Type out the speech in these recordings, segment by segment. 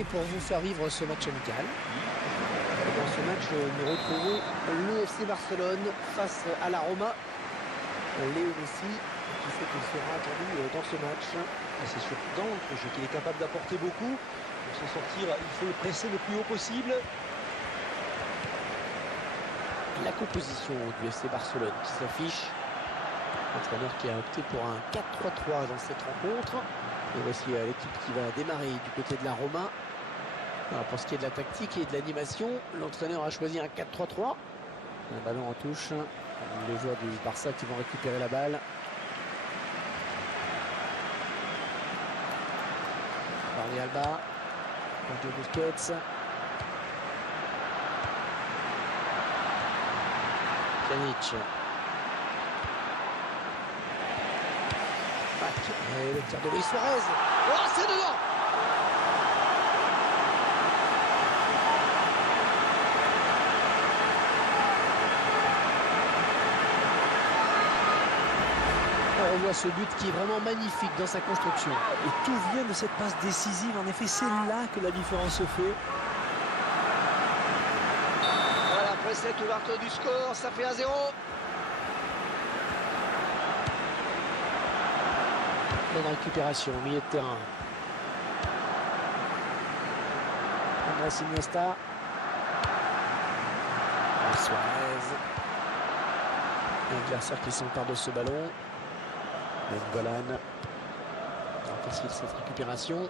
et pour vous faire vivre ce match amical. Dans ce match, nous retrouvons le FC Barcelone face à la Roma. Léo Messi qui sait qu'il sera attendu dans ce match. C'est surtout dans l'entrejeu qu'il est capable d'apporter beaucoup. Pour s'en sortir, il faut le presser le plus haut possible. La composition du FC Barcelone qui s'affiche. L'entraîneur qui a opté pour un 4-3-3 dans cette rencontre. Et voici l'équipe qui va démarrer du côté de la Roma. Alors pour ce qui est de la tactique et de l'animation, l'entraîneur a choisi un 4-3-3. Un ballon en touche. Les joueurs du Barça qui vont récupérer la balle. Jordi Alba. Sergio Busquets. Pjanic. Et le tir de Luis Suarez. Oh, c'est dedans! On revoit ce but qui est vraiment magnifique dans sa construction. Et tout vient de cette passe décisive. En effet, c'est là que la différence se fait. Voilà, après cette ouverture du score, ça fait 1-0. Bonne récupération au milieu de terrain. Andrés Iniesta. Suarez. L'adversaire qui s'empare de ce ballon. Golan. Facile cette récupération.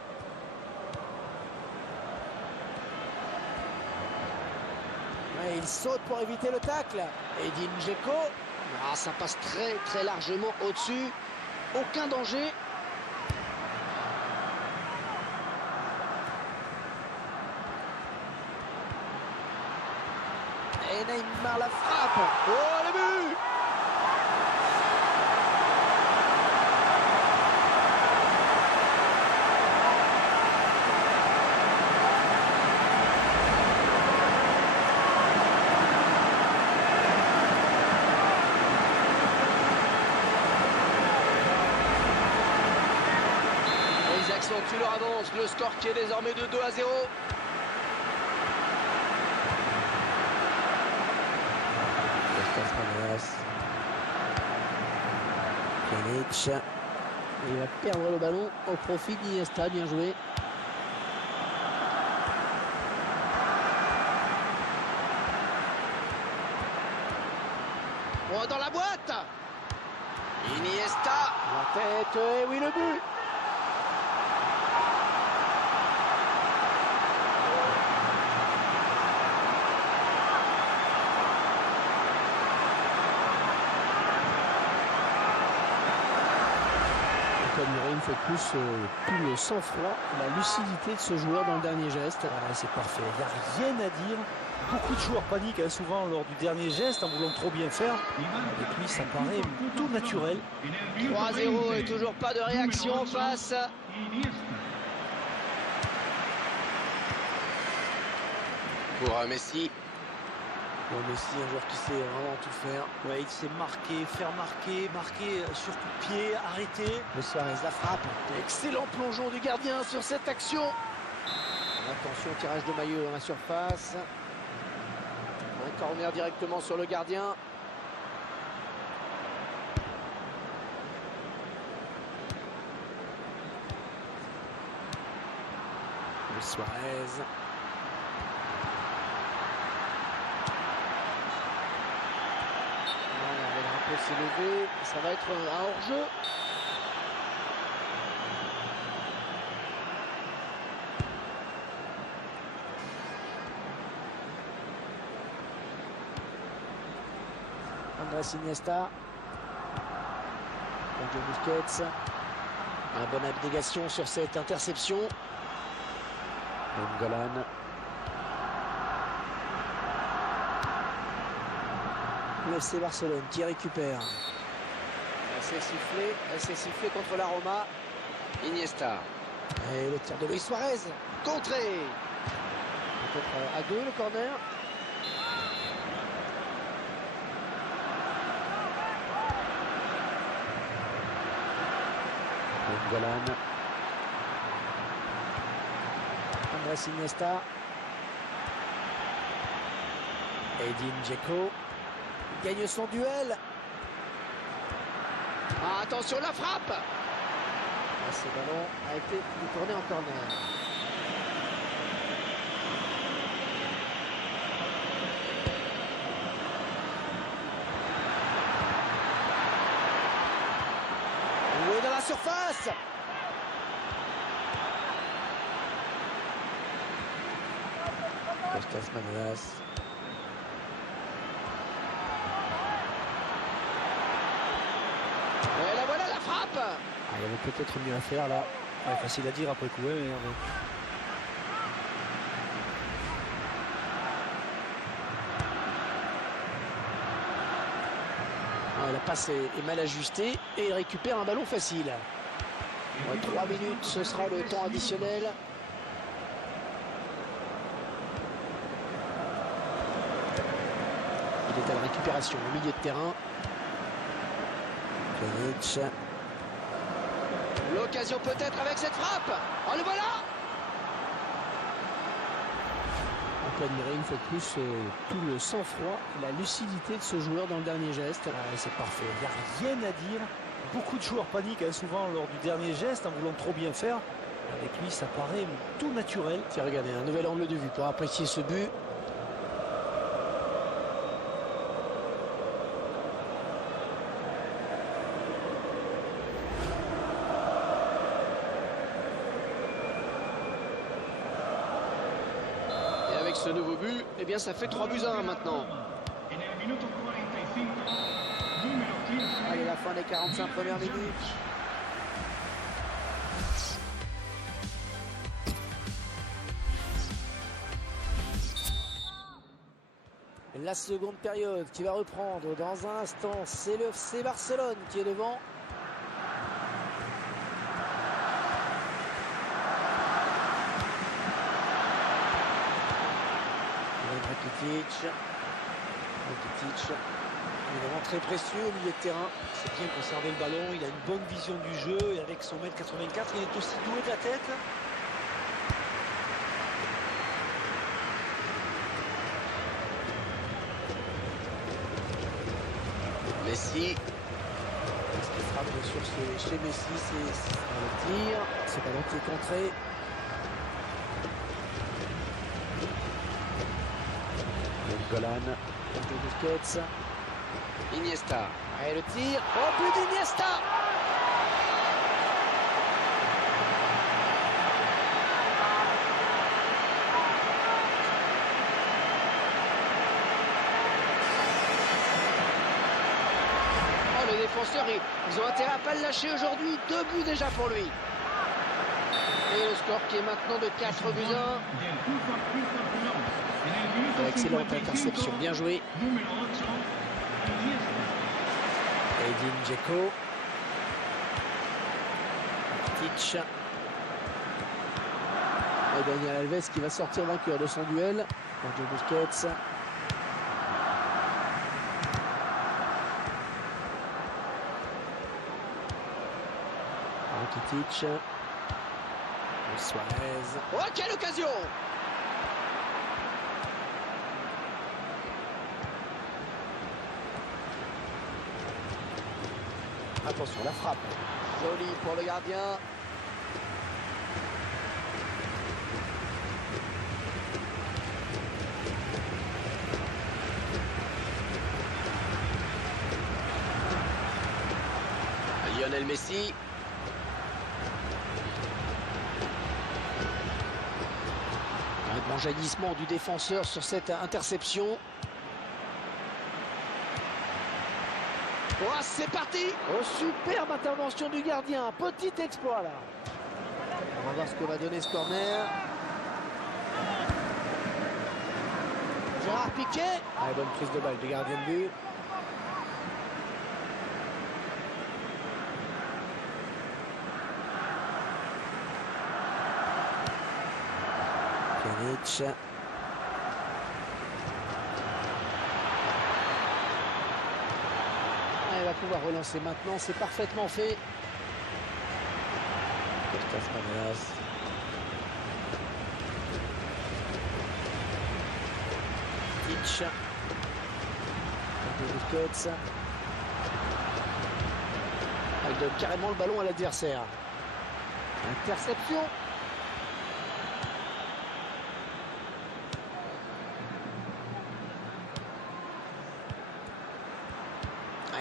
Ouais, il saute pour éviter le tacle. Edin Dzeko. Ah, ça passe très largement au-dessus. Aucun danger. Et Neymar la frappe. Oh, le but! Ils accentuent leur avance. Le score qui est désormais de 2-0. Pjanic. Il va perdre le ballon au profit d'Iniesta. Bien joué. Oh, dans la boîte. Iniesta. La tête. Et oui, le but. Une fois de plus, tout le sang-froid, la lucidité de ce joueur dans le dernier geste. Voilà, c'est parfait. Il n'y a rien à dire. Beaucoup de joueurs paniquent souvent lors du dernier geste en voulant trop bien faire. Avec lui, ça paraît tout naturel. 3-0 et toujours pas de réaction en face. Pour Messi. Bon, Messi, un joueur qui sait vraiment tout faire. Ouais, il sait marquer, faire marquer sur coup de pied, arrêter. Le Suarez la frappe. Excellent plongeon du gardien sur cette action. Attention, tirage de maillot dans la surface. Un corner directement sur le gardien. Le Suarez. S'est levé, ça va être un hors-jeu. Andrés Iniesta. Sergio Busquets. Une bonne abnégation sur cette interception. Golan. Le FC Barcelone qui récupère. Elle s'est sifflée contre la Roma. Iniesta. Et le tir de Luis Suarez. Contré. Peut-être à deux le corner. Golan. Andrés Iniesta. Edin Dzeko gagne son duel. Ah, attention, la frappe. Ce ballon a été détourné en corner. Joué dans la surface. Kostas Manolas. Et la voilà, la frappe. Ah, il y avait peut-être mieux à faire là. Ouais, facile à dire après coup. Ouais, mais... La passe est mal ajustée et il récupère un ballon facile. 3 minutes, ce sera le temps additionnel. Il est à la récupération au milieu de terrain. Pjanic. L'occasion peut-être avec cette frappe. Oh, le voilà. On peut admirer une fois de plus tout le sang-froid, la lucidité de ce joueur dans le dernier geste. c'est parfait, il n'y a rien à dire. Beaucoup de joueurs paniquent souvent lors du dernier geste en voulant trop bien faire. Avec lui, ça paraît tout naturel. Tiens, regardez, un nouvel angle de vue pour apprécier ce but. Avec ce nouveau but, eh bien ça fait 3-1 maintenant. Allez, la fin des 45 premières minutes. La seconde période qui va reprendre dans un instant. C'est le FC Barcelone qui est devant. Rakitic, évidemment très précieux au milieu de terrain. C'est bien conserver le ballon, il a une bonne vision du jeu et avec son 1m84, il est aussi doué de la tête. Messi. Ce qui frappe bien sûr chez Messi, c'est le tir. Ce ballon qui est contré. Golan, Busquets, Iniesta. et le tir, au but d'Iniesta. Oh, le défenseur, ils ont intérêt à pas le lâcher aujourd'hui. 2 buts déjà pour lui. Et le score qui est maintenant de 4-1. Excellente interception, bien joué. Edin Dzeko. Rakitic. Et Daniel Alves qui va sortir vainqueur de son duel. Sergio Busquets. Rakitic. Suarez. Oh, quelle occasion! Attention, la frappe. Joli pour le gardien. Lionel Messi. Un grand jaillissement du défenseur sur cette interception. Oh, c'est parti! Oh, superbe intervention du gardien. Petit exploit là. On va voir ce que va donner ce corner. Gérard Piqué. Bonne prise de balle du gardien de but. Pjanic. Il va pouvoir relancer maintenant, c'est parfaitement fait. Kostas Manolas. Pjanic. Busquets. Il donne carrément le ballon à l'adversaire. Interception.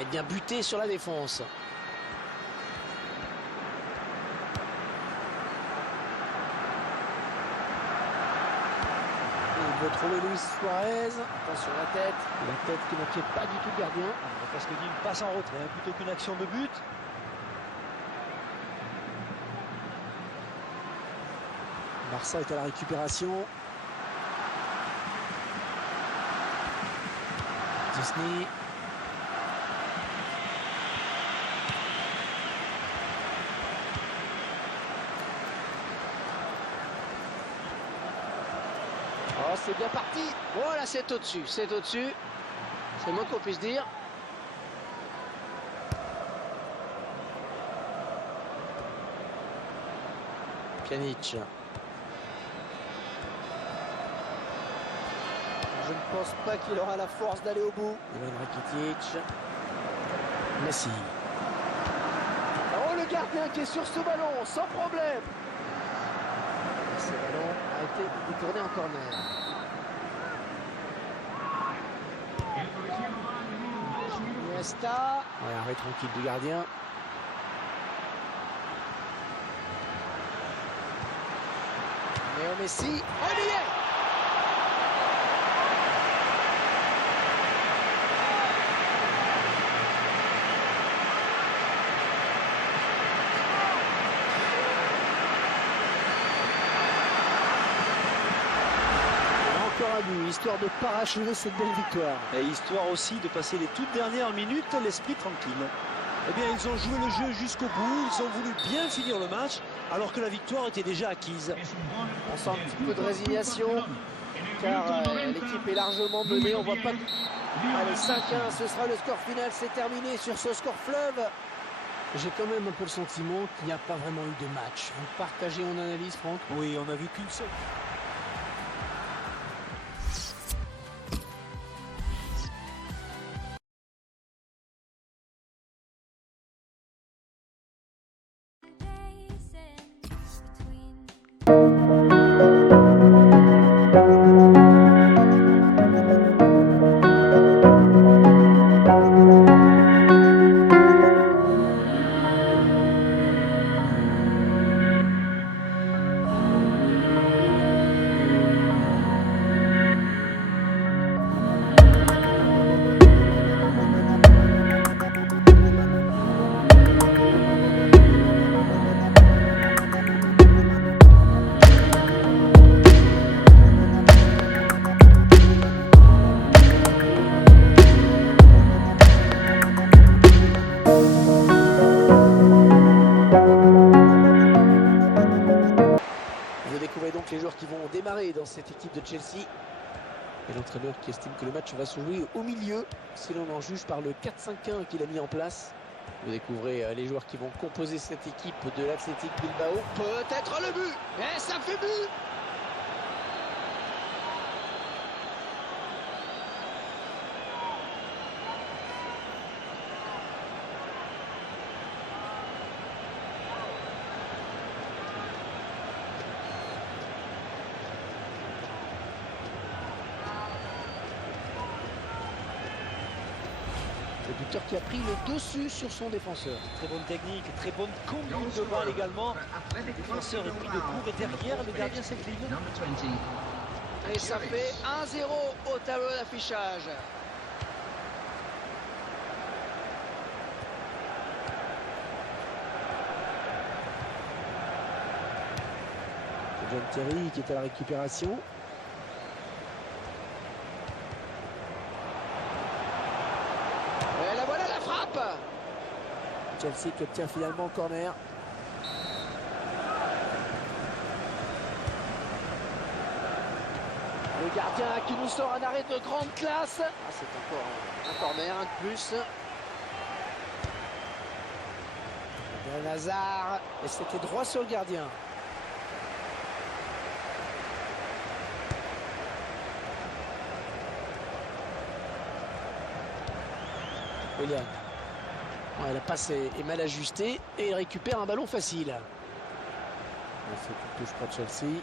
Il vient buter sur la défense. Il veut trouver Luis Suarez. Attention la tête. La tête qui n'inquiète pas du tout le gardien. On va presque dire une passe en retrait, plutôt qu'une action de but. Barça est à la récupération. Disney. Oh, c'est bien parti. Voilà, c'est au-dessus. C'est au-dessus. C'est le moins qu'on puisse dire. Pjanic. Je ne pense pas qu'il aura la force d'aller au bout. Ivan Rakitic. Messi. Oh, le gardien qui est sur ce ballon, sans problème. Ce ballon a été détourné en corner. Iniesta. Ouais, arrêt tranquille du gardien. Léo Messi. Oh, il y est. Histoire de parachever cette belle victoire. Et histoire aussi de passer les toutes dernières minutes l'esprit tranquille. Eh bien, ils ont joué le jeu jusqu'au bout, ils ont voulu bien finir le match, alors que la victoire était déjà acquise. On sent un petit peu de résignation, car l'équipe est largement menée, on voit pas... Allez, 5-1, ce sera le score final, c'est terminé sur ce score fleuve. J'ai quand même un peu le sentiment qu'il n'y a pas vraiment eu de match. Vous partagez mon analyse, Franck? Oui, on n'a vu qu'une seule. donc les joueurs qui vont démarrer dans cette équipe de Chelsea. Et l'entraîneur qui estime que le match va se jouer au milieu, si l'on en juge par le 4-5-1 qu'il a mis en place. Vous découvrez les joueurs qui vont composer cette équipe de l'Athletic Bilbao. Peut-être le but. Et ça fait but. Le buteur qui a pris le dessus sur son défenseur. Très bonne technique, très bonne conduite de balle également. Le défenseur est pris de court et derrière, le gardien s'incline. Et ça fait 1-0 au tableau d'affichage. John Terry qui est à la récupération. Et la voilà la frappe. Chelsea qui obtient finalement le corner. Le gardien qui nous sort un arrêt de grande classe. Ah, c'est encore un corner, un de plus. Eden Hazard. Et c'était droit sur le gardien. Willian. Ouais, la passe est mal ajustée et il récupère un ballon facile. C'est une touche pour Chelsea.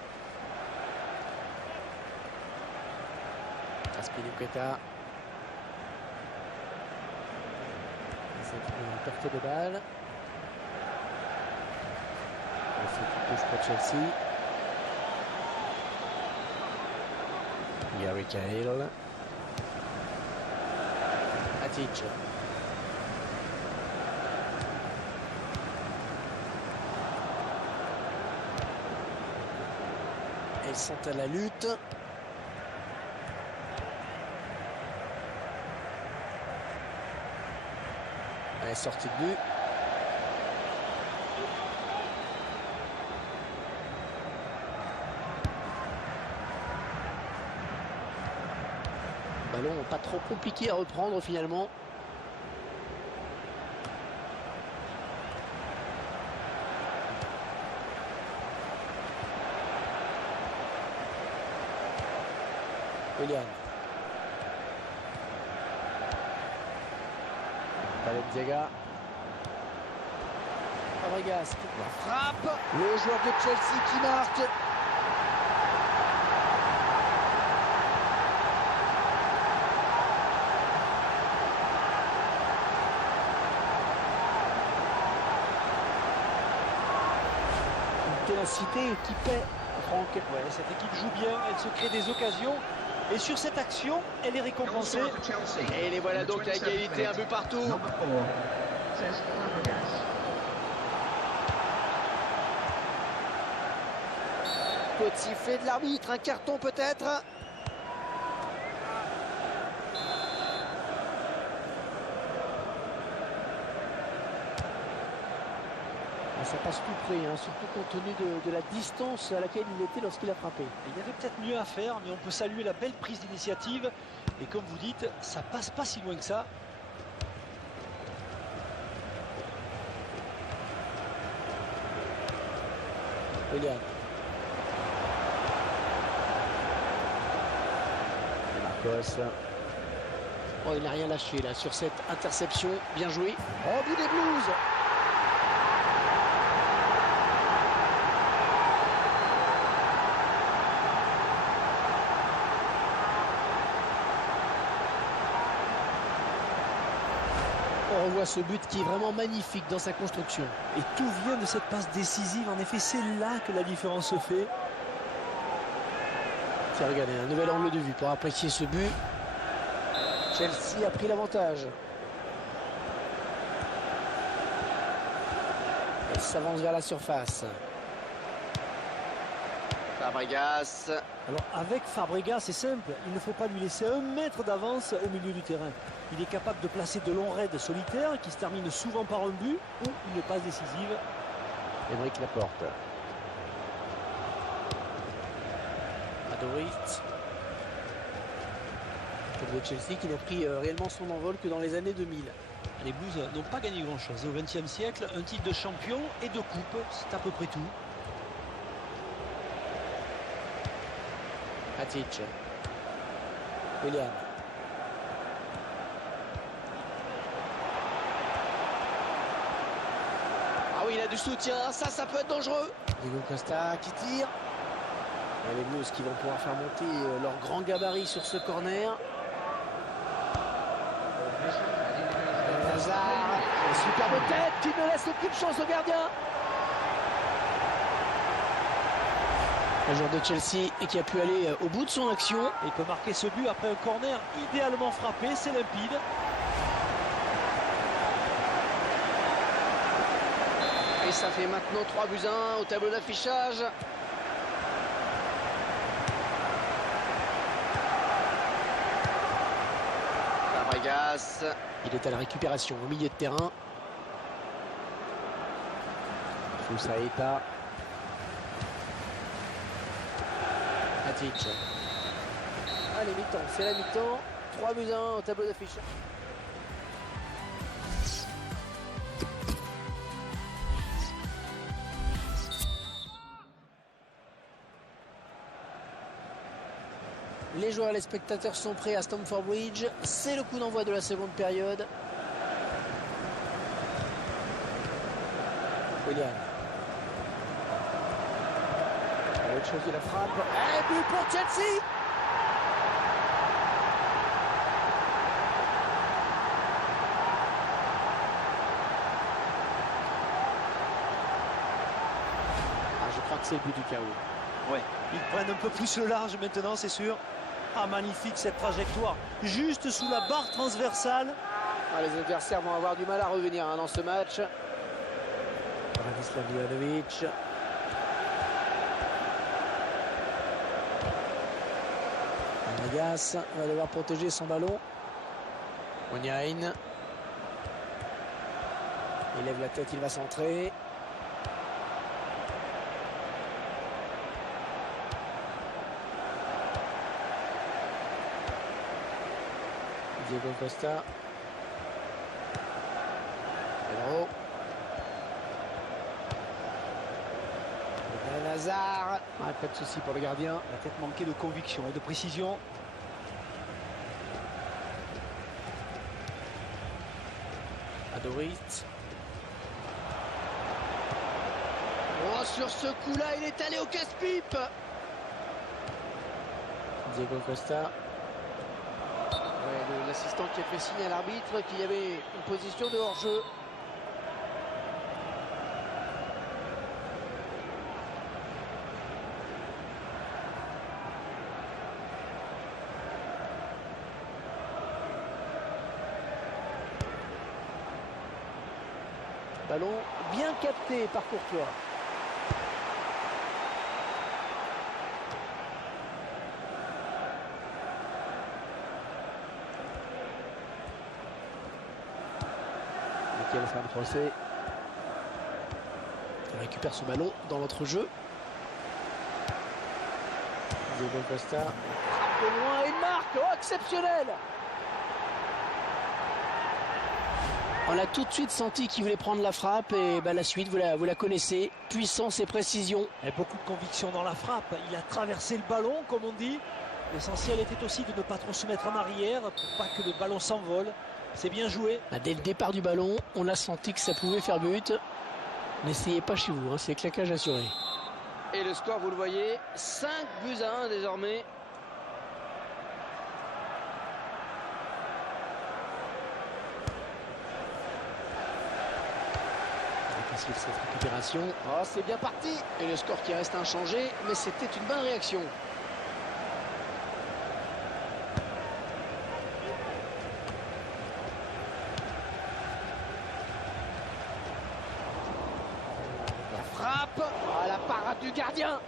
Aspilicueta. C'est une perte de balle. C'est une touche pour Chelsea. Gary Cahill. Matic. Ils sont à la lutte. Elle est sortie de but. Ballon pas trop compliqué à reprendre finalement. Willian. Balenciaga. Fabregas qui la frappe. Le joueur de Chelsea qui marque. Une ténacité qui paie, Franck. Ouais, cette équipe joue bien, elle se crée des occasions. Et sur cette action, elle est récompensée. Et les voilà donc à égalité, un but partout. Coup de sifflet de l'arbitre, un carton peut-être. Ça passe tout près, hein, surtout compte tenu de la distance à laquelle il était lorsqu'il a frappé. Il y avait peut-être mieux à faire, mais on peut saluer la belle prise d'initiative. Et comme vous dites, ça passe pas si loin que ça. Willian. Marcos. Oh, il n'a rien lâché là sur cette interception. Bien joué. Oh, bout des Blues. On revoit ce but qui est vraiment magnifique dans sa construction. Et tout vient de cette passe décisive. En effet, c'est là que la différence se fait. Tiens, regardez, un nouvel angle de vue pour apprécier ce but. Chelsea a pris l'avantage. Elle s'avance vers la surface. Fabregas. Alors avec Fabregas, c'est simple, il ne faut pas lui laisser 1 mètre d'avance au milieu du terrain. Il est capable de placer de longs raids solitaires qui se terminent souvent par un but ou une passe décisive. Aymeric Laporte. Adorit. Le Chelsea qui n'a pris réellement son envol que dans les années 2000. Les Blues n'ont pas gagné grand-chose. Au XXe siècle, un titre de champion et de coupe, c'est à peu près tout. Matic. Willian. Ah oui, il a du soutien, ça peut être dangereux. Diego Costa qui tire. Et les Blues qui vont pouvoir faire monter leur grand gabarit sur ce corner. Hazard. Superbe tête qui ne laisse aucune chance au gardien. Un joueur de Chelsea et qui a pu aller au bout de son action. Il peut marquer ce but après un corner idéalement frappé, c'est limpide. Et ça fait maintenant 3-1 au tableau d'affichage. Fabregas. Il est à la récupération au milieu de terrain. Foussaïta. Matic. Allez, mi-temps, c'est la mi-temps. 3-1 au tableau d'affichage. Les joueurs et les spectateurs sont prêts à Stamford Bridge. C'est le coup d'envoi de la seconde période. Willian. Autre chose de la frappe. Et but pour Chelsea. Je crois que c'est le but du chaos. Ouais, ils prennent un peu plus le large maintenant, c'est sûr. Ah, magnifique cette trajectoire. Juste sous la barre transversale. Ah, les adversaires vont avoir du mal à revenir dans ce match. Branislav Ivanovic. Anagas va devoir protéger son ballon. Onyain. Il lève la tête, il va centrer. Diego Costa. Pedro. Hazard. Ah, pas de souci pour le gardien. La tête manquée de conviction et de précision. Adorit. Oh, sur ce coup-là, il est allé au casse-pipe. Diego Costa. Ouais, l'assistant qui a fait signe à l'arbitre qu'il y avait une position de hors-jeu. Ballon bien capté par Courtois. Michael Van Procé. Il récupère ce ballon dans notre jeu. Diego Costa. Frappe de loin, il marque. Oh, exceptionnel. On a tout de suite senti qu'il voulait prendre la frappe et la suite, vous la connaissez. Puissance et précision. Et beaucoup de conviction dans la frappe. Il a traversé le ballon, comme on dit. L'essentiel était aussi de ne pas trop se mettre en arrière pour pas que le ballon s'envole. C'est bien joué. Dès le départ du ballon, on a senti que ça pouvait faire but. N'essayez pas chez vous, c'est claquage assuré. Et le score, vous le voyez, 5-1 désormais. Facile cette récupération. Oh, c'est bien parti. Et le score qui reste inchangé, mais c'était une bonne réaction. La frappe. Ah, la parade du gardien.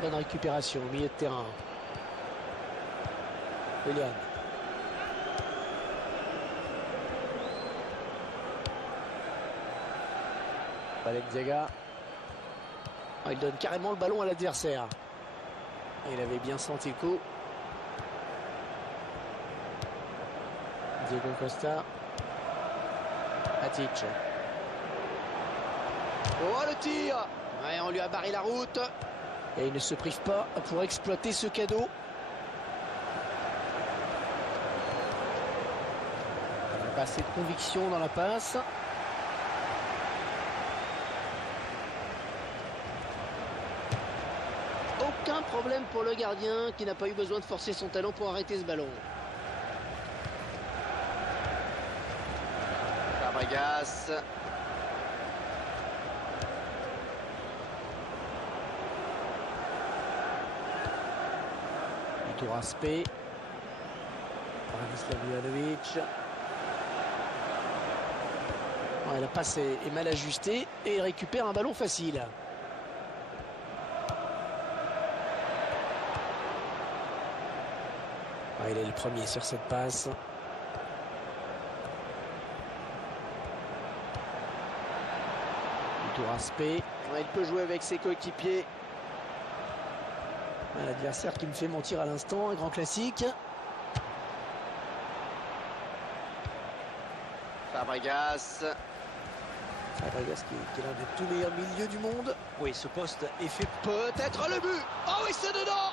Bonne récupération au milieu de terrain. Willian. Balenciaga. Il donne carrément le ballon à l'adversaire. Il avait bien senti le coup. Diego Costa. Matic. Oh, le tir. Ouais, on lui a barré la route. Et il ne se prive pas pour exploiter ce cadeau. Pas assez de conviction dans la passe. Aucun problème pour le gardien qui n'a pas eu besoin de forcer son talon pour arrêter ce ballon. Fabregas. Touraspé. Branislav Ivanovic. La passe est mal ajustée et il récupère un ballon facile. Il est le premier sur cette passe. Touraspé. Il peut jouer avec ses coéquipiers. L'adversaire qui me fait mentir à l'instant, un grand classique. Fabregas. Fabregas qui est l'un des tout meilleurs milieux du monde. Oui, ce poste est fait. Peut-être le but. Oh oui, c'est dedans.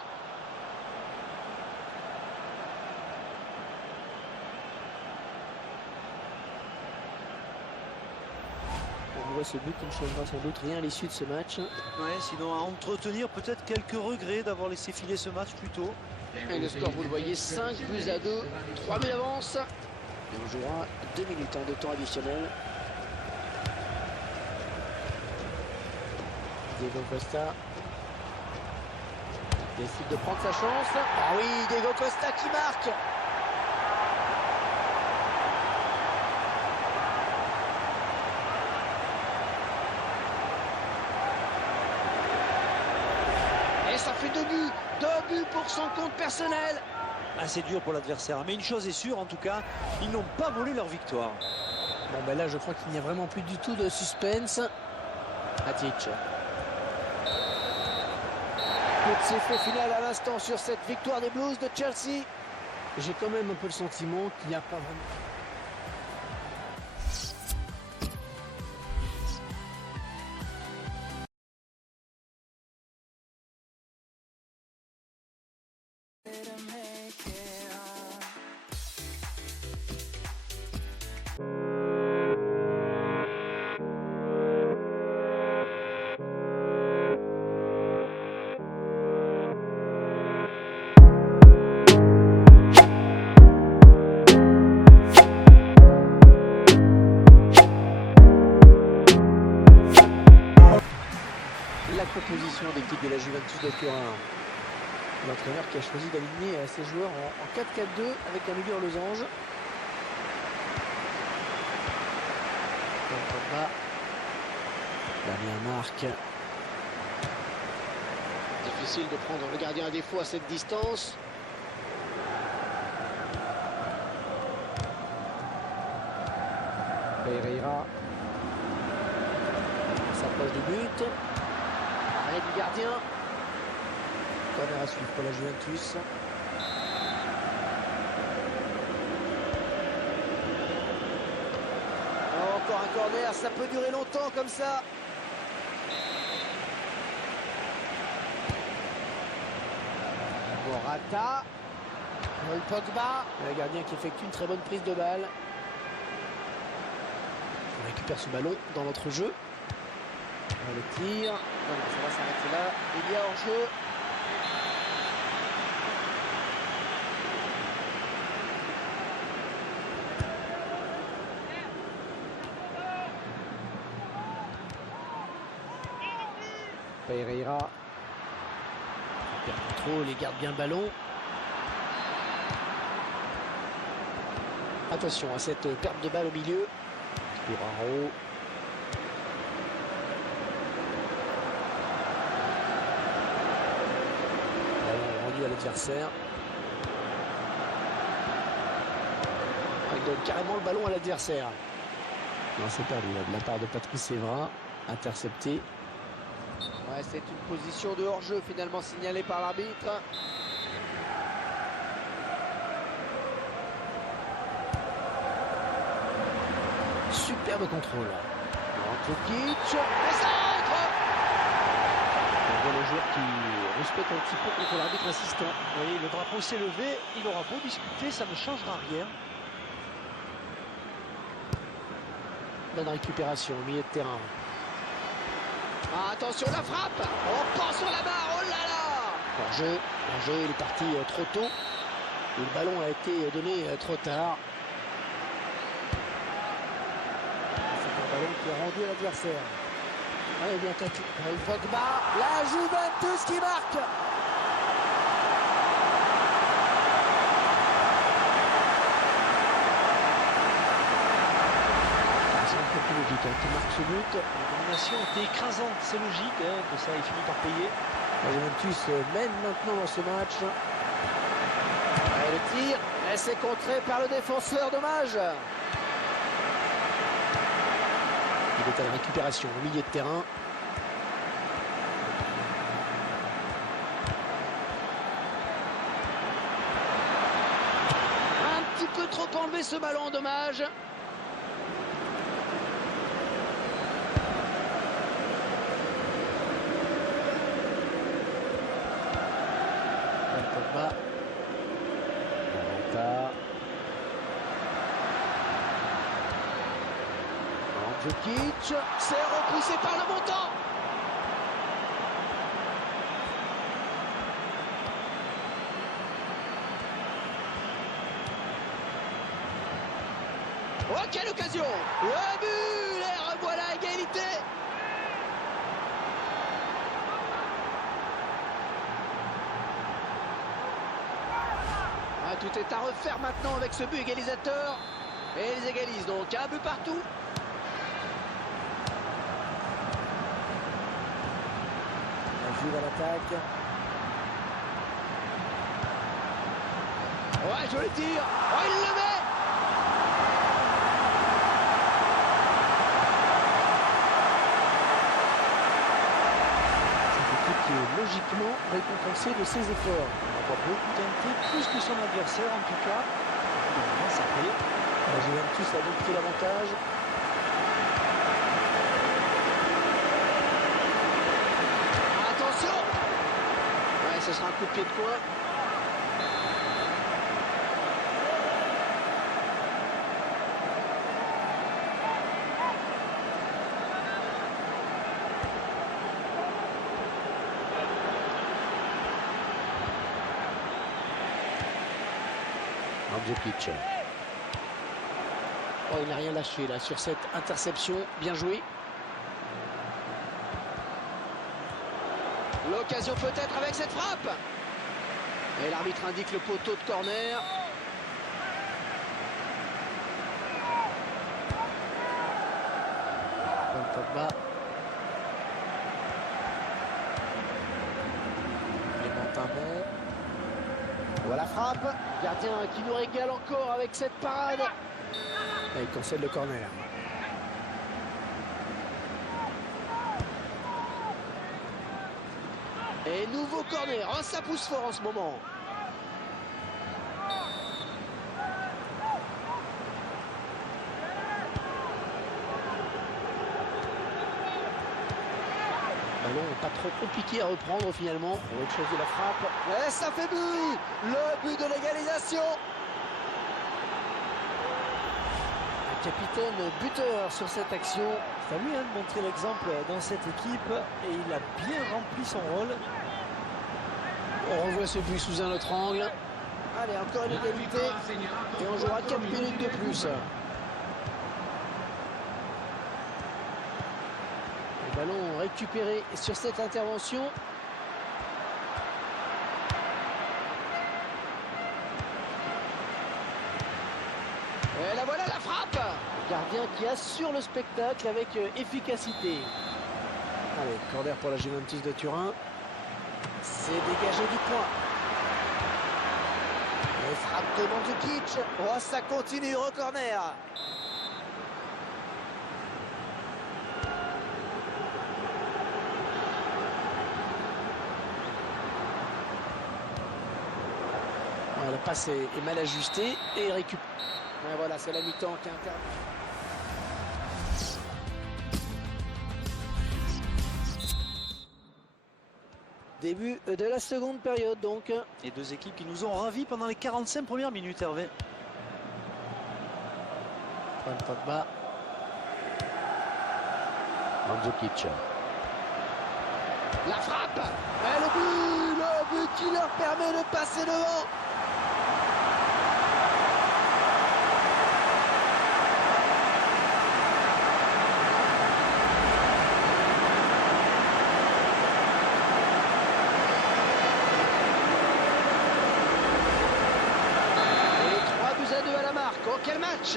voit ce but qui ne changera sans doute rien à l'issue de ce match. Ouais, sinon à entretenir peut-être quelques regrets d'avoir laissé filer ce match plus tôt. Et le score, vous le voyez, 5-2, 3 buts d'avance. Et on jouera 2 minutes de temps additionnel. Diego Costa décide de prendre sa chance. Ah oui, Diego Costa qui marque. Et ça fait 2 buts. 2 buts pour son compte personnel. Assez dur pour l'adversaire. Mais une chose est sûre, en tout cas, ils n'ont pas volé leur victoire. Bon ben là je crois qu'il n'y a vraiment plus du tout de suspense. Matic. Coup de sifflet final à l'instant sur cette victoire des Blues de Chelsea. J'ai quand même un peu le sentiment qu'il n'y a pas vraiment... La composition d'équipe de la Juventus de Turin. L'entraîneur qui a choisi d'aligner ses joueurs en 4-4-2 avec un milieu en losange. Pogba. Damien marque. Difficile de prendre le gardien à défaut à cette distance. Pereira s'approche du but. Arrêt du gardien. Corner à suivre pour la Juventus. Oh, encore un corner, ça peut durer longtemps comme ça. Morata. Paul Pogba. Le gardien qui effectue une très bonne prise de balle. On récupère ce ballon dans notre jeu. Le tir. Voilà, ça va s'arrêter là. Il y a hors-jeu. Pereira. Il perd pas trop, il garde bien le ballon. Attention à cette perte de balle au milieu. Piraro. Ballon rendu à l'adversaire. Il donne carrément le ballon à l'adversaire. Non, c'est perdu là, de la part de Patrice Evra. Intercepté. Ouais, c'est une position de hors-jeu finalement signalée par l'arbitre. Superbe contrôle. Mandzukic, le centre. On voit le joueur qui respecte un petit peu contre l'arbitre assistant. Oui, le drapeau s'est levé, il aura beau discuter, ça ne changera rien. Bonne récupération au milieu de terrain. Ah, attention la frappe. On pense sur la barre, oh là là. Hors-jeu, il est parti trop tôt. Et le ballon a été donné trop tard. C'est un ballon qui est rendu à l'adversaire. Allez, bien tâté. Pogba, la Juventus qui marque. Qui marque ce but. La domination était écrasante, c'est logique que ça ait fini par payer. La Juventus mène maintenant dans ce match. Et le tir, et c'est contré par le défenseur, dommage. Il est à la récupération au milieu de terrain. Un petit peu trop enlevé ce ballon, dommage. Pogba. Morata. Mandzukic, c'est repoussé par le montant. Oh, quelle occasion! Le but! Et revoilà égalité! Ah, tout est à refaire maintenant avec ce but égalisateur. Et ils égalisent donc un but partout. La Juve à l'attaque. Ouais, joli tir. Oh, il le met! Qui est logiquement récompensé de ses efforts. On va beaucoup tenter, plus que son adversaire en tout cas. Ça paye. La Juventus a donc pris l'avantage. Attention! Ouais, ce sera un coup de pied de coin. Mandzukic. Oh, il n'a rien lâché là sur cette interception. Bien joué. L'occasion peut-être avec cette frappe. Et l'arbitre indique le poteau de corner. Pogba. Clément Timon. Voilà la frappe. Gardien qui nous régale encore avec cette parade. Et il cancelle le corner. Et nouveau corner. Oh, ça pousse fort en ce moment. Ballon pas trop compliqué à reprendre finalement. On va choisir la frappe. Et ça fait but. Le but de l'égalisation. Un capitaine buteur sur cette action. C'est à lui de montrer l'exemple dans cette équipe et il a bien rempli son rôle. On revoit ce but sous un autre angle. Allez, encore une égalité. Et on jouera 4 minutes de plus. Le ballon récupéré sur cette intervention. Et la voilà la frappe. Gardien qui assure le spectacle avec efficacité. Allez, corner pour la Juventus de Turin. C'est dégagé du point. Et frappe de Mandzukic. Oh, ça continue au corner. Ouais, la passe est mal ajustée et récupère. Ouais, voilà, c'est la mi-temps qui intervient. Début de la seconde période donc. Et deux équipes qui nous ont ravis pendant les 45 premières minutes, Hervé. Pogba. Mandzukic. La frappe. Et le but qui leur permet de passer devant. Oh, quel match!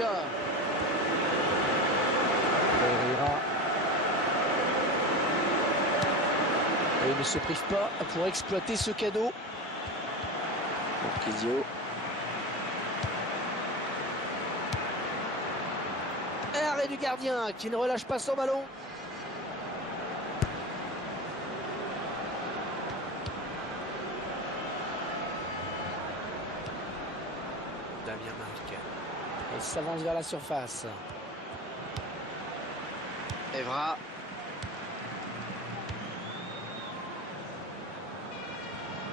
Pereira. Et il ne se prive pas pour exploiter ce cadeau. Marquisio. Arrêt du gardien qui ne relâche pas son ballon. Damien marque. Il s'avance vers la surface. Evra.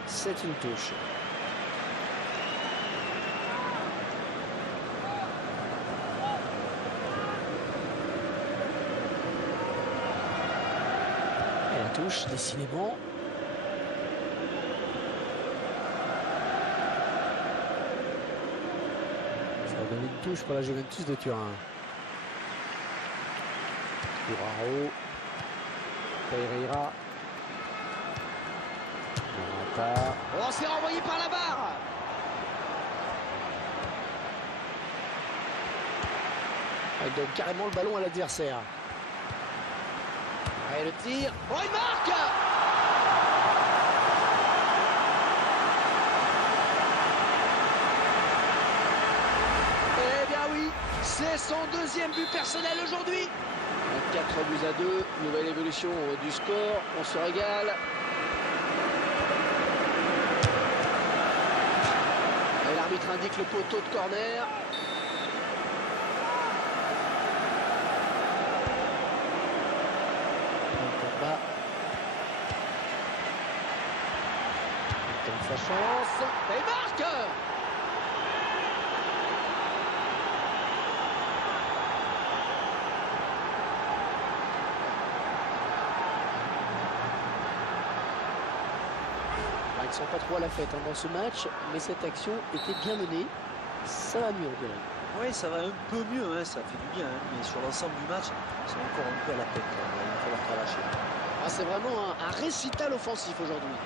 C'est une touche. La touche, décidément. Ça va donner une touche pour la Juventus de Turin. Curaro. Pereira. Morata. Oh, c'est renvoyé par la barre. Elle donne carrément le ballon à l'adversaire. Allez, le tir. Oh, il marque. Eh bien oui, c'est son deuxième but personnel aujourd'hui. 4-2, nouvelle évolution du score, on se régale. Et l'arbitre indique le poteau de corner. Bas. Il tente sa chance. Et il marque. Ils ne sont pas trop à la fête dans ce match, mais cette action était bien menée. Ça va mieux, on dirait. Oui, ça va un peu mieux, hein, ça fait du bien, hein, mais sur l'ensemble du match, ils sont encore un peu à la tête. Il va falloir relâcher. Ah, c'est vraiment un récital offensif aujourd'hui.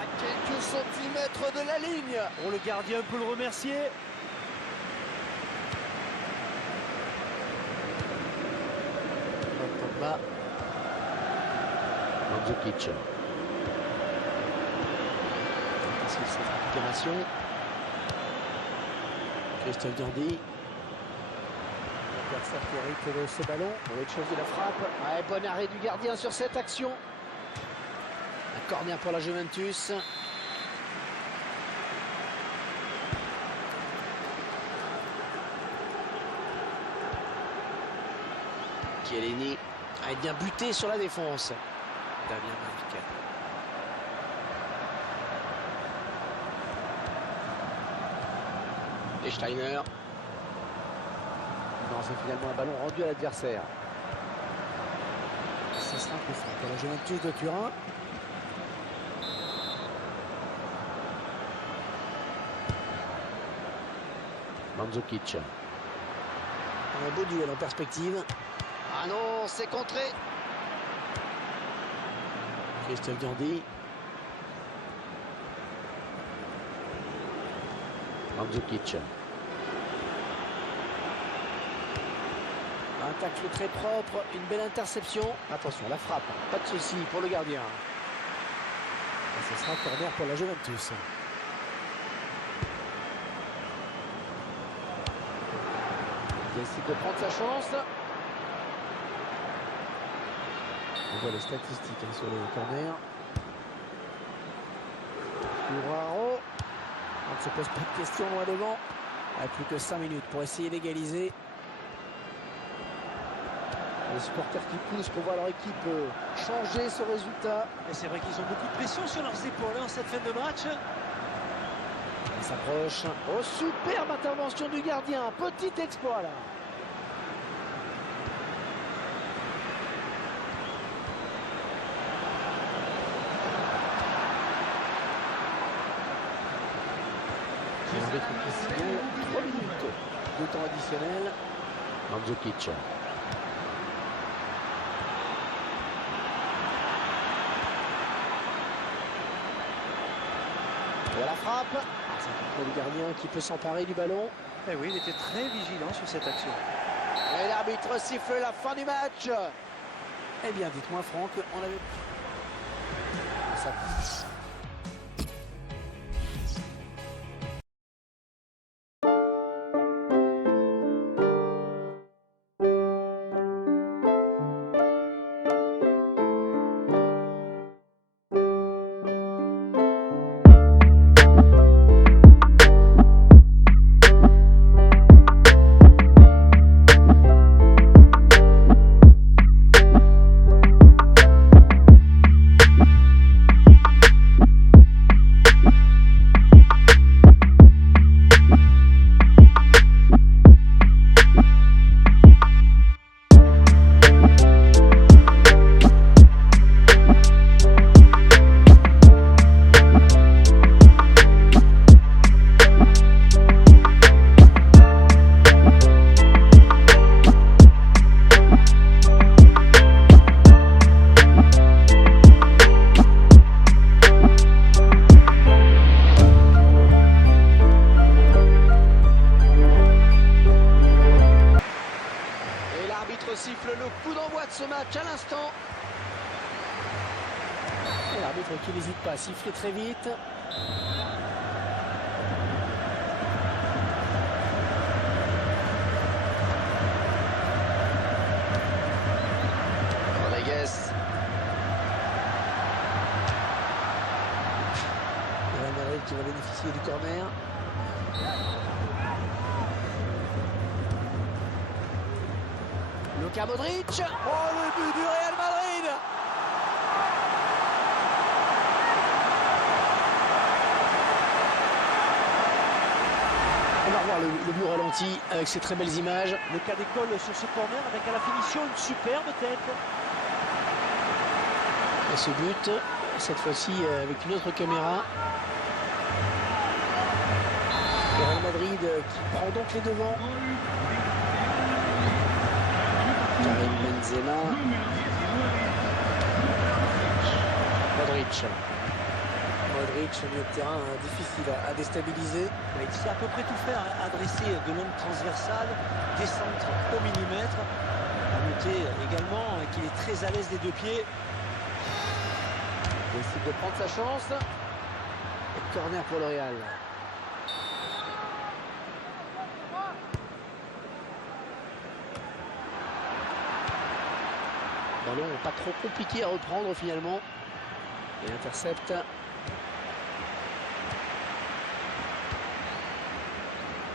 À quelques centimètres de la ligne. Oh, le gardien peut le remercier. Pogba. Mandzukic. Facile cette récupération. Christophe Diandi. L'adversaire qui hérite de ce ballon. Mauvaise chose de la frappe. Ouais, bon arrêt du gardien sur cette action. Un corner pour la Juventus. Chiellini a bien buté sur la défense. Damien Marc. Et Steiner. Non, c'est finalement un ballon rendu à l'adversaire. Ce sera un coup franc pour la Juventus de Turin. Mandzukic. Un beau duel en perspective. Ah non, c'est contré. Christophe Diandi. Mandzukic. Un tacle très propre, une belle interception. Attention, la frappe, pas de souci pour le gardien. Et ce sera corner pour la Juventus. Il décide de prendre sa chance. On voit les statistiques sur les corners. Curaro. On ne se pose pas de questions loin devant. Avec plus que 5 minutes pour essayer d'égaliser. Les supporters qui poussent pour voir leur équipe changer ce résultat. Et c'est vrai qu'ils ont beaucoup de pression sur leurs épaules en cette fin de match. Il s'approche. Oh, superbe intervention du gardien. Petit exploit là. L'arbitre qui signale 3 minutes de temps additionnel. Mandzukic. Voilà la frappe. C'est le gardien qui peut s'emparer du ballon. Eh oui, il était très vigilant sur cette action. Et l'arbitre siffle la fin du match. Eh bien, dites-moi Franck, on avait... Ça... l'arbitre siffle le coup d'envoi de ce match à l'instant. Et l'arbitre qui n'hésite pas à siffler très vite. Rodriguez. Real Madrid qui va bénéficier du corner. Luka Modric. Oh, le but du Real Madrid! On va revoir le but ralenti avec ces très belles images. Le cas d'école sur ce corner avec à la finition une superbe tête. Et ce but, cette fois-ci avec une autre caméra. Le Real Madrid qui prend donc les devants. Karim Benzema. Modric. Modric, milieu de terrain difficile à déstabiliser. Il sait à peu près tout faire, adresser de longues transversales, des centres au millimètre. À noter également qu'il est très à l'aise des deux pieds. Il décide de prendre sa chance. Et corner pour le Real. Ballon pas trop compliqué à reprendre finalement. Et intercepte.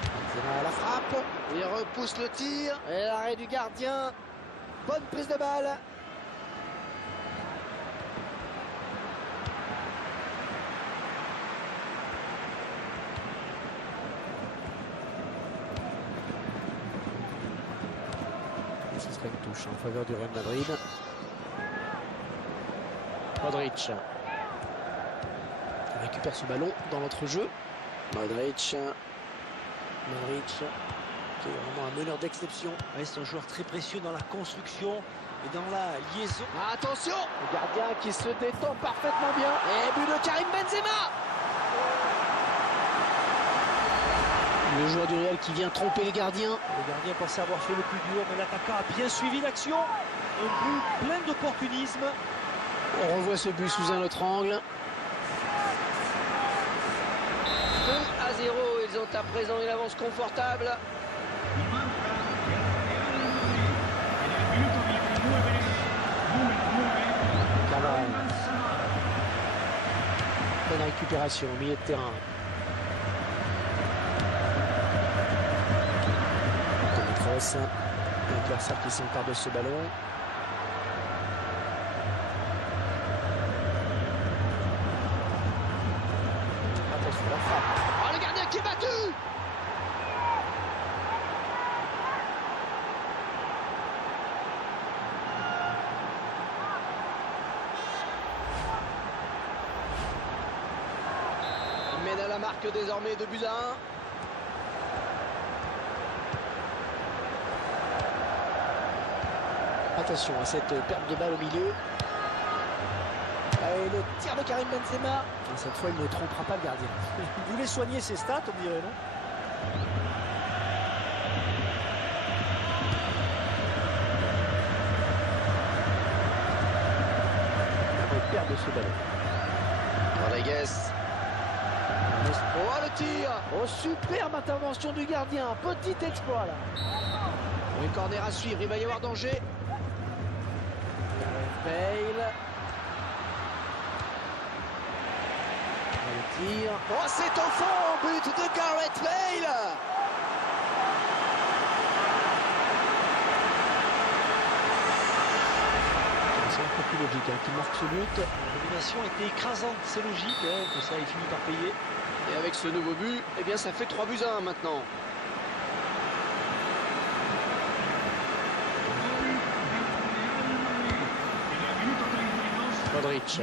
Benzema à la frappe. Il repousse le tir. Et l'arrêt du gardien. Bonne prise de balle. Et ce serait une touche en faveur du Real Madrid. Modric récupère ce ballon dans notre jeu. Modric qui est vraiment un meneur d'exception. C'est un joueur très précieux dans la construction et dans la liaison. Attention. Le gardien qui se détend parfaitement bien. Et but de Karim Benzema. Le joueur du Real qui vient tromper les gardiens. Le gardien pensait avoir fait le plus dur, mais l'attaquant a bien suivi l'action. Un but plein d'opportunisme. On revoit ce but sous un autre angle. 2-0, ils ont à présent une avance confortable. Cavani. Bonne récupération au milieu de terrain. Cross. L'adversaire qui s'empare de ce ballon. Attention, la frappe. Oh, le gardien qui est battu. Il mène à la marque désormais de but à 1. Attention à cette perte de balle au milieu. Et le tir de Karim Benzema. Et cette fois, il ne trompera pas le gardien. Il voulait soigner ses stats, on dirait, non? La perte de ce ballon. Rodriguez. Oh, le tir. Oh, superbe intervention du gardien. Petit exploit là. Oui, corner à suivre, il va y avoir danger. Bale. Le tir. Oh, c'est au fond, but de Gareth Bale. C'est un peu plus logique qui marque ce but. La domination était écrasante, c'est logique que ça ait fini par payer. Et avec ce nouveau but, eh bien ça fait 3 buts à 1 maintenant. Modric.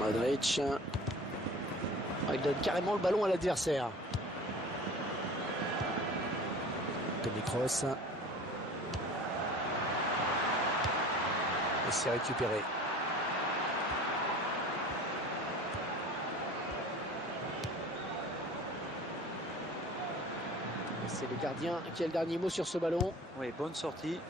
Modric. Il donne carrément le ballon à l'adversaire. Toni Kroos. Et c'est récupéré. C'est le gardien qui a le dernier mot sur ce ballon. Oui, bonne sortie.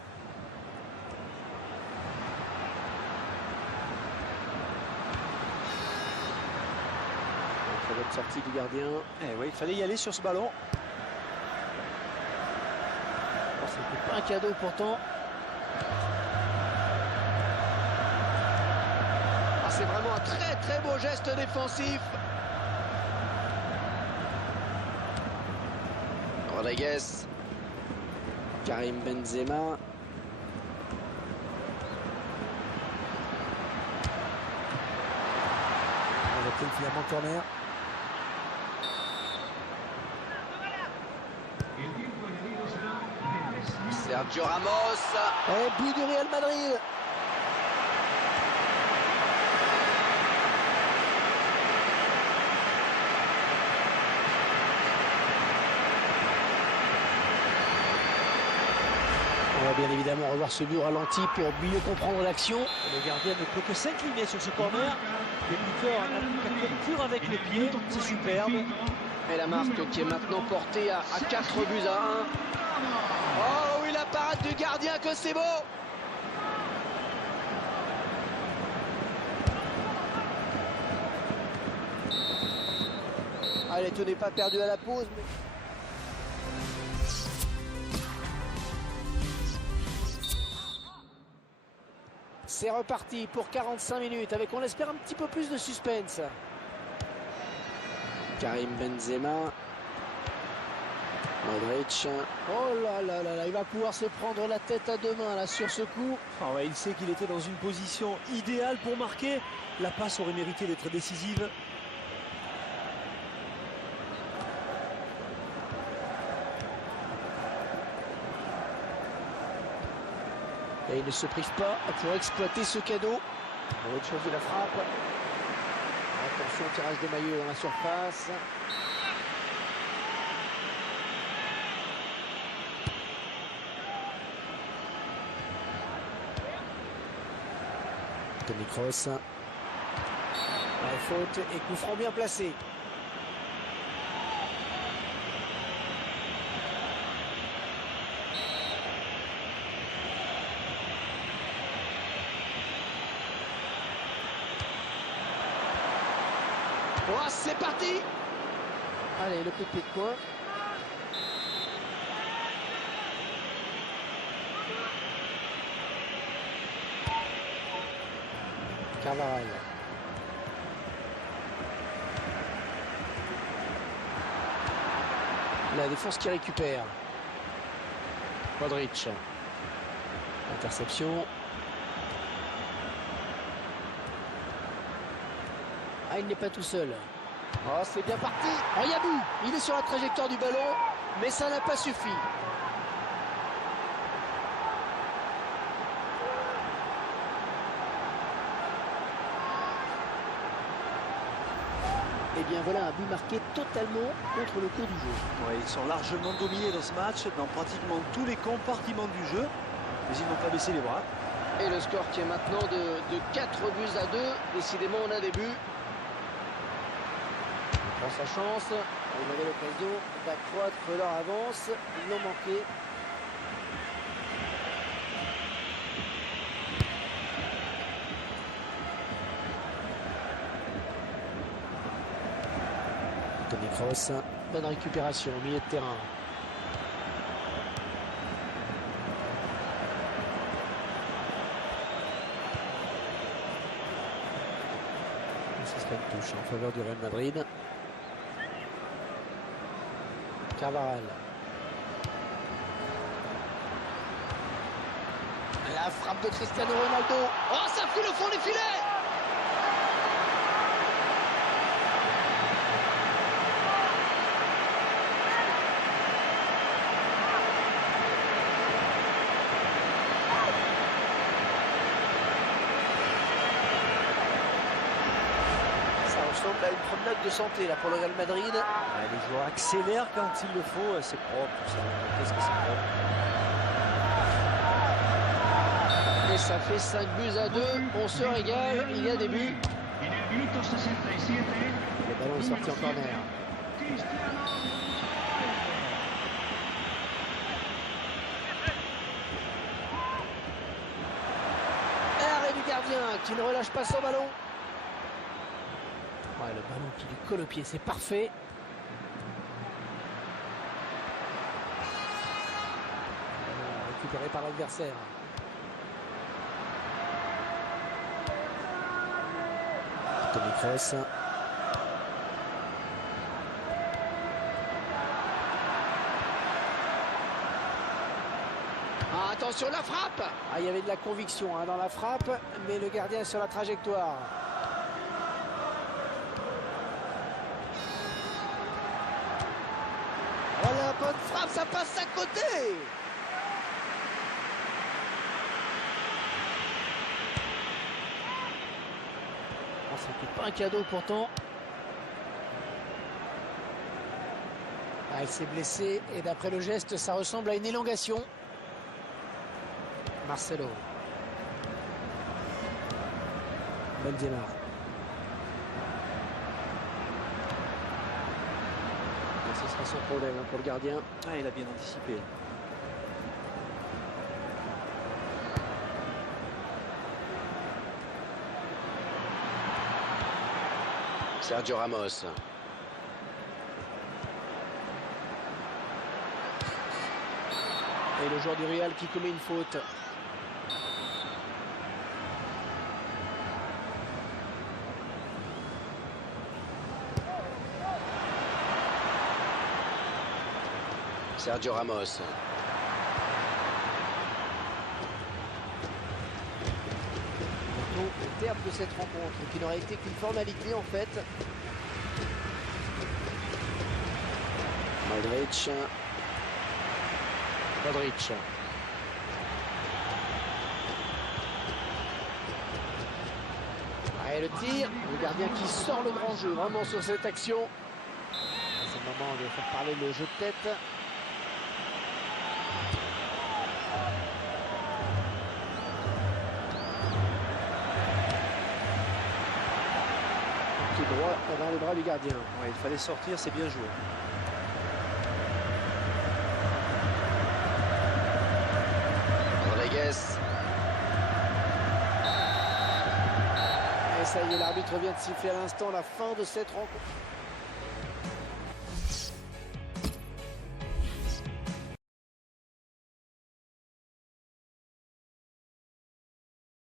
Très bonne sortie du gardien. Oui, il fallait y aller sur ce ballon. C'était pas un cadeau pourtant. C'est vraiment un très très beau geste défensif. Rodriguez. Karim Benzema. On va peut-être finalement corner. Sergio Ramos. Et but du Real Madrid. On va bien évidemment revoir ce but ralenti pour mieux comprendre l'action. Le gardien ne peut que s'incliner sur ce corner. Le buteur n'a plus qu'à conclure avec le pied. C'est superbe. Et la marque qui est maintenant portée à 4 buts à 1. Oh oui, la parade du gardien, que c'est beau! Allez, tout n'est pas perdu à la pause. Mais... C'est reparti pour 45 minutes avec, on espère, un petit peu plus de suspense. Karim Benzema. Modric. Oh là là là là, il va pouvoir se prendre la tête à deux mains là sur ce coup. Il sait qu'il était dans une position idéale pour marquer. La passe aurait mérité d'être décisive. Et il ne se prive pas pour exploiter ce cadeau. Bonne chose de la frappe. Attention au tirage de maillot dans la surface. Toni Kroos. Faute et coup franc bien placé. Oh, c'est parti! Allez, le coup de pied de poing. Carvajal. La défense qui récupère. Modric. Interception. Ah, il n'est pas tout seul. Oh, c'est bien parti. Oh, il y a but. Il est sur la trajectoire du ballon, mais ça n'a pas suffi. Et bien voilà un but marqué totalement contre le cours du jeu. Ils sont largement dominés dans ce match, dans pratiquement tous les compartiments du jeu, mais ils n'ont pas baissé les bras. Et le score qui est maintenant de 4 buts à 2. Décidément, on a des buts. Il prend sa chance. Il avait l'occasion d'accroître leur avance. Ils l'ont manqué. Toni Kroos. Bonne récupération au milieu de terrain. Ce sera une touche en faveur du Real Madrid. Carvajal. La frappe de Cristiano Ronaldo. Oh, ça fout le fond des filets! Ça ressemble à une promenade de santé là pour le Real Madrid. Les joueurs accélèrent quand il le faut. C'est propre, ça. Qu'est-ce que c'est propre. Et ça fait 5 buts à 2. On se régale. Il y a des buts. Le ballon est sorti en corner. gardien qui ne relâche pas son ballon. Ouais, le ballon qui lui colle au pied, c'est parfait. Récupéré par l'adversaire. Tony Kroos. Ah, attention, la frappe. Ah, il y avait de la conviction dans la frappe, mais le gardien est sur la trajectoire. Voilà, bonne frappe, ça passe à côté. Oh, c'était pas un cadeau pourtant. Ah, il s'est blessé et d'après le geste, ça ressemble à une élongation. Marcelo. Benzema. Et ce sera sans problème pour le gardien. Ah, il a bien anticipé. Sergio Ramos. Et le joueur du Real qui commet une faute. Sergio Ramos. Donc, au terme de cette rencontre, qui n'aurait été qu'une formalité en fait. Modric. Modric. Et le tir, le gardien qui sort le grand jeu vraiment sur cette action. C'est le moment de faire parler le jeu de tête. Pied droit dans les bras du gardien. Ouais, il fallait sortir, c'est bien joué. Rodriguez. Et ça y est, l'arbitre vient de siffler à l'instant la fin de cette rencontre.